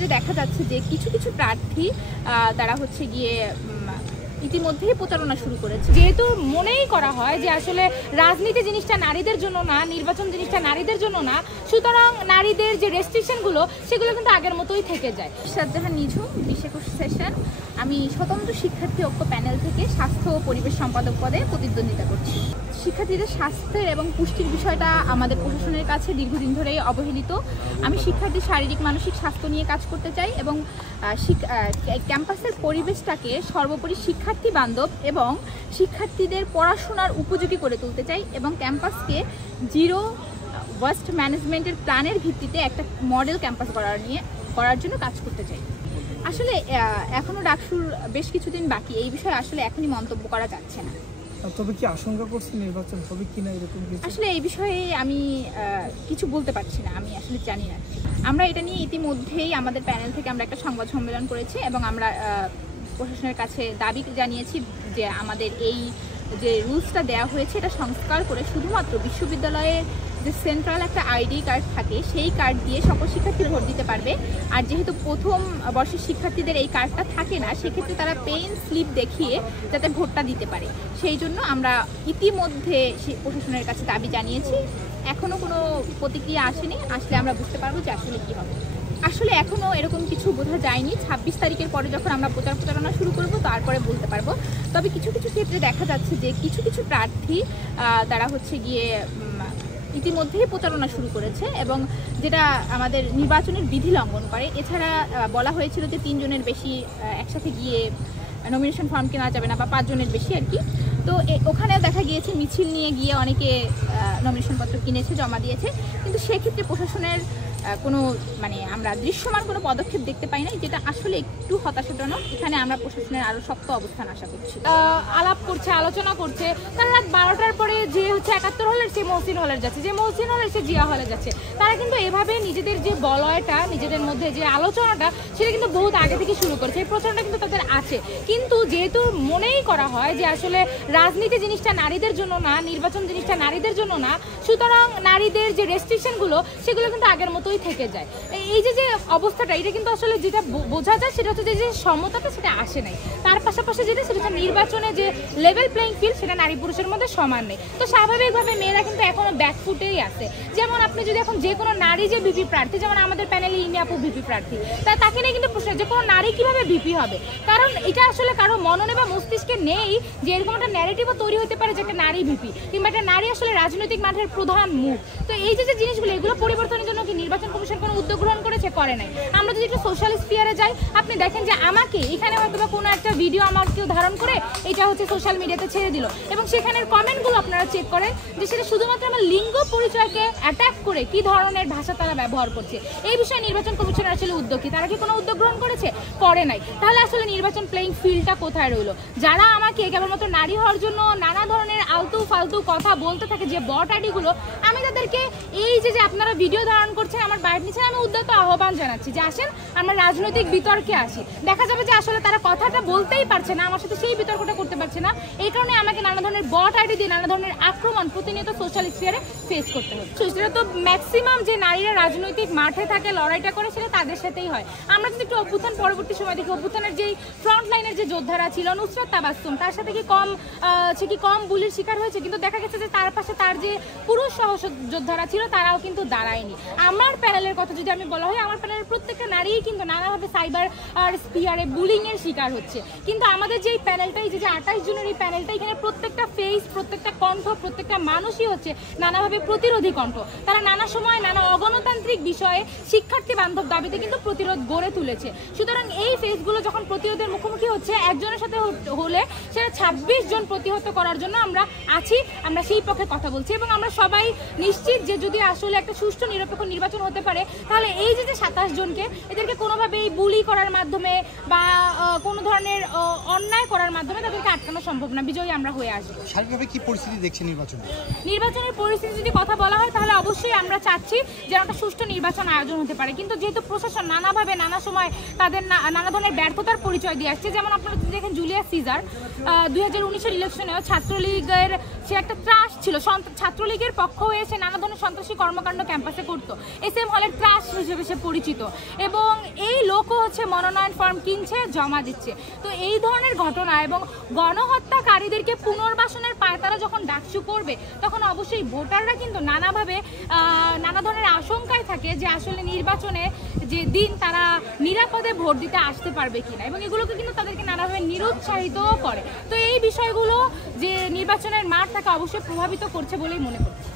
ক্ষেত্রে দেখা যাচ্ছে যে কিছু কিছু প্রার্থী তারা হচ্ছে গিয়ে ইতিমধ্যেই প্রচারণা শুরু করেছে। যেহেতু মনেই করা হয় যে আসলে রাজনীতি জিনিসটা নারীদের জন্য না, নির্বাচন জিনিসটা নারীদের জন্য না, সুতরাং নারীদের যে রেস্ট্রিকশনগুলো সেগুলো কিন্তু আগের মতোই থেকে যায়। শাহজাহান নিঝুম 2021 সেশন। আমি স্বতন্ত্র শিক্ষার্থী ঐক্য প্যানেল থেকে স্বাস্থ্য ও পরিবেশ সম্পাদক পদে প্রতিদ্বন্দ্বিতা করছি। শিক্ষার্থীদের স্বাস্থ্যের এবং পুষ্টির বিষয়টা আমাদের প্রশাসনের কাছে দীর্ঘদিন ধরেই অবহেলিত। আমি শিক্ষার্থীর শারীরিক মানসিক স্বাস্থ্য নিয়ে কাজ করতে চাই এবং ক্যাম্পাসের পরিবেশটাকে সর্বোপরি শিক্ষার্থী বান্ধব এবং শিক্ষার্থীদের পড়াশোনার উপযোগী করে তুলতে চাই এবং ক্যাম্পাসকে জিরো ওয়েস্ট ম্যানেজমেন্টের প্ল্যানের ভিত্তিতে একটা মডেল ক্যাম্পাস করার জন্য কাজ করতে চাই। আসলে এখনও ডাকসুর বেশ কিছুদিন বাকি, এই বিষয়ে আসলে এখনই মন্তব্য করা যাচ্ছে না। তবে কি আশঙ্কা করছেন নির্বাচন হবে কিনা এরকম কিছু? আসলে এই বিষয়ে আমি কিছু বলতে পারছি না, আমি আসলে জানি না। আমরা এটা নিয়ে ইতিমধ্যেই আমাদের প্যানেল থেকে আমরা একটা সংবাদ সম্মেলন করেছি এবং আমরা প্রশাসনের কাছে দাবি জানিয়েছি যে আমাদের এই যে রুলসটা দেওয়া হয়েছে এটা সংস্কার করে শুধুমাত্র বিশ্ববিদ্যালয়ের যে সেন্ট্রাল একটা আইডি কার্ড থাকে সেই কার্ড দিয়ে সকল শিক্ষার্থী ভোট দিতে পারবে। আর যেহেতু প্রথম বর্ষের শিক্ষার্থীদের এই কার্ডটা থাকে না, সেক্ষেত্রে তারা পেন স্লিপ দেখিয়ে যাতে ভোটটা দিতে পারে, সেই জন্য আমরা ইতিমধ্যে প্রশাসনের কাছে দাবি জানিয়েছি। এখনও কোনো প্রতিক্রিয়া আসেনি, আসলে আমরা বুঝতে পারবো যে আসলে কী হবে। আসলে এখনও এরকম কিছু বোঝা যায়নি। 26 তারিখের পরে যখন আমরা প্রচারণা শুরু করব তারপরে বলতে পারবো। তবে কিছু কিছু ক্ষেত্রে দেখা যাচ্ছে যে কিছু কিছু প্রার্থী তারা হচ্ছে গিয়ে ইতিমধ্যেই প্রচারণা শুরু করেছে এবং যেটা আমাদের নির্বাচনের বিধি লঙ্ঘন করে। এছাড়া বলা হয়েছিল যে 3 জনের বেশি একসাথে গিয়ে নমিনেশন ফর্ম কেনা যাবে না, বা 5 জনের বেশি আর কি। তো ওখানেও দেখা গিয়েছে মিছিল নিয়ে গিয়ে অনেকে নমিনেশনপত্র কিনেছে, জমা দিয়েছে, কিন্তু সেক্ষেত্রে প্রশাসনের কোনো আমরা দৃশ্যমান কোনো পদক্ষেপ দেখতে পাই না, যেটা আসলে একটু হতাশাজনক। এখানে আমরা প্রশাসনের আরও শক্ত অবস্থান আশা করছি। আলাপ করছে, আলোচনা করছে, কারণ রাত 12টার পরে যে হচ্ছে 71 হলের সে মহসিন হলের যাচ্ছে, যে মহসিন হলের সে জিয়া হলে যাচ্ছে। তারা কিন্তু এভাবে নিজেদের যে বলয়টা, নিজেদের মধ্যে যে আলোচনাটা, সেটা কিন্তু বহুত আগে থেকে শুরু করেছে। এই প্রচারণা কিন্তু তাদের আছে, কিন্তু যেহেতু মনেই করা হয় যে আসলে রাজনীতি জিনিসটা নারীদের জন্য না, নির্বাচন জিনিসটা নারীদের জন্য না, সুতরাং নারীদের যে রেস্ট্রিকশনগুলো সেগুলো কিন্তু আগের মতোই থেকে যায়। এই যে অবস্থাটা, এটা কিন্তু আসলে যেটা বোঝা যায় সেটা হচ্ছে যে সমতাটা সেটা আসে নাই। তার পাশাপাশি যেটা সেটা হচ্ছে নির্বাচনে যে লেভেল প্লেইং ফিল্ড সেটা নারী পুরুষের মধ্যে সমান নেই। তো স্বাভাবিকভাবে মেয়েরা কিন্তু এখনো ব্যাকফুটেই আছে। যেমন আপনি যদি এখন যে কোনো নারী যে ভিপি প্রার্থী, যেমন আমাদের প্যানেলে ইমি আপু ভিপি প্রার্থী, তাকে নিয়ে কিন্তু প্রশ্ন যে কোনো নারী কিভাবে ভিপি হবে, কারণ এটা আসলে কারো মননে বা মস্তিষ্কে নেই যে এরকম একটা ন্যারেটিভও তৈরি হতে পারে যে একটা নারী ভিপি কিংবা একটা নারী আসলে রাজনৈতিক মাঠের প্রধান মুখ। তো এই যে জিনিসগুলো, এগুলো পরিবর্তনের জন্য কি নির্বাচন কমিশন কোনো উদ্যোগ গ্রহণ করেছে? করে নাই। আমরা যদি একটু সোশ্যাল স্পিয়ারে যাই, আপনি দেখেন যে আমাকে এখানে হয়তো বা কোনো একটা ভিডিও আমার কেউ ধারণ করে এটা হচ্ছে সোশ্যাল মিডিয়াতে ছেড়ে দিল, এবং সেখানের কমেন্টগুলো আপনারা চেক করেন যে সেটা শুধুমাত্র আমার লিঙ্গ পরিচয়কে অ্যাটাক করে কি ধরনের ভাষা তারা ব্যবহার করছে। এই বিষয়ে নির্বাচন কমিশনের আসলে উদ্যোগ কি? তারা কি কোনো উদ্যোগ গ্রহণ করেছে? করে নাই। তাহলে আসলে নির্বাচন প্লেইং ফিল্ডটা কোথায় রইল? যারা আমাকে কেবলমাত্র নারী হওয়ার জন্য নানা ধরনের আলতু ফালতু কথা বলতে থাকে, যে বট আইডিগুলো, আমি তাদেরকে এই যে আপনারা ভিডিও ধারণ করছেন আমার বাইরে নিচে, আমি উদ্যত আহ্বান জানাচ্ছি যে আসেন আমরা রাজনৈতিক বিতর্কে আসি। দেখা যাবে যে আসলে তারা কথাটা বলতেই পারছে না, আমার সাথে সেই বিতর্কটা করতে পারছে না, এই কারণে আমাকে নানা ধরনের বট আইডি দিয়ে নানা ধরনের আক্রমণ প্রতিনিয়ত সোশ্যাল স্পিয়ারে ফেস করতে হচ্ছে। সেটা তো ম্যাক্সিমাম যে নারীরা রাজনৈতিক মাঠে থাকে, লড়াইটা করে, সেটা তাদের সাথেই হয়। আমরা যদি একটু অভ্যুত্থান পরবর্তী সময় দেখি, অভ্যুত্থানের যেই ফ্রন্ট লাইনের যে যোদ্ধারা ছিল, নুসরাত তাবাসসুম, তার সাথে কি কম বুলির শিকার হয়েছে? কিন্তু দেখা গেছে যে তার পাশে তার যে পুরুষ সহযোদ্ধারা ছিল তারাও কিন্তু দাঁড়ায়নি। আমার প্যানেলের কথা যদি আমি বলা হয়, আমার প্যানেলের প্রত্যেকটা নারীই কিন্তু নানাভাবে সাইবার স্পিয়ারে বুলিংয়ের শিকার হচ্ছে। কিন্তু আমাদের যে প্যানেলটাই, যে 28 জনের এই প্যানেলটা, এখানে প্রত্যেকটা ফেস, প্রত্যেকটা কণ্ঠ, প্রত্যেকটা মানুষই হচ্ছে নানাভাবে প্রতিরোধী কণ্ঠ। তারা নানা সময় নানা অগণতান্ত্রিক বিষয়ে শিক্ষার্থী বান্ধব দাবিতে কিন্তু প্রতিরোধ গড়ে তুলেছে। সুতরাং এই ফেসগুলো যখন প্রতিরোধের মুখোমুখি হচ্ছে, একজনের সাথে হলে সেটা 26 জন প্রতিহত করার জন্য আমরা আছি, আমরা সেই পক্ষে কথা বলছি। এবং আমরা সবাই নিশ্চিত যে যদি আসলে একটা সুষ্ঠু নিরপেক্ষ নির্বাচন হতে পারে, তাহলে এই যে 27 জনকে, এদেরকে কোনোভাবেই বুলি করার মাধ্যমে বা কোনো ধরনের অন্যায় করার মাধ্যমে তাদেরকে আটকানো সম্ভব না। বিজয়ী আমরা হয়ে আসবো। সার্বিকভাবে কি পরিস্থিতি দেখছেন নির্বাচনের পরিস্থিতি যদি কথা বলা হয়, তাহলে অবশ্যই আমরা চাচ্ছি যে একটা সুষ্ঠু নির্বাচন আয়োজন হতে পারে। কিন্তু যেহেতু প্রশাসন নানাভাবে নানা সময় তাদের নানা ধরনের ব্যর্থতার পরিচয় দিয়ে আসছে। যেমন আপনারা যদি দেখেন জুলিয়াস সিজার 2019-এর ইলেকশনেও ছাত্রলীগের সে একটা ত্রাস ছিল, ছাত্রলীগের পক্ষ হয়ে সে নানা ধরনের সন্ত্রাসী কর্মকাণ্ড ক্যাম্পাসে করতো, SM হলের ত্রাস হিসেবে সে পরিচিত, এবং এই লোকও হচ্ছে মনোনয়ন ফর্ম কিনছে, জমা দিচ্ছে। তো এই ধরনের ঘটনা এবং গণহত্যাকারীদেরকে পুনর্বাসনের পায়তারা যখন ডাকসু করবে, তখন অবশ্যই ভোটাররা কিন্তু নানাভাবে নানা ধরনের আশঙ্কায় থাকে যে আসলে নির্বাচনে যে দিন তারা নিরাপদে ভোট দিতে আসতে পারবে কিনা, এবং এগুলোকে কিন্তু তাদেরকে নানাভাবে নিরুৎসাহিতও করে। তো এই বিষয়গুলো যে নির্বাচনের মাঠ তাকে অবশ্যই প্রভাবিত করছে বলেই মনে করছি।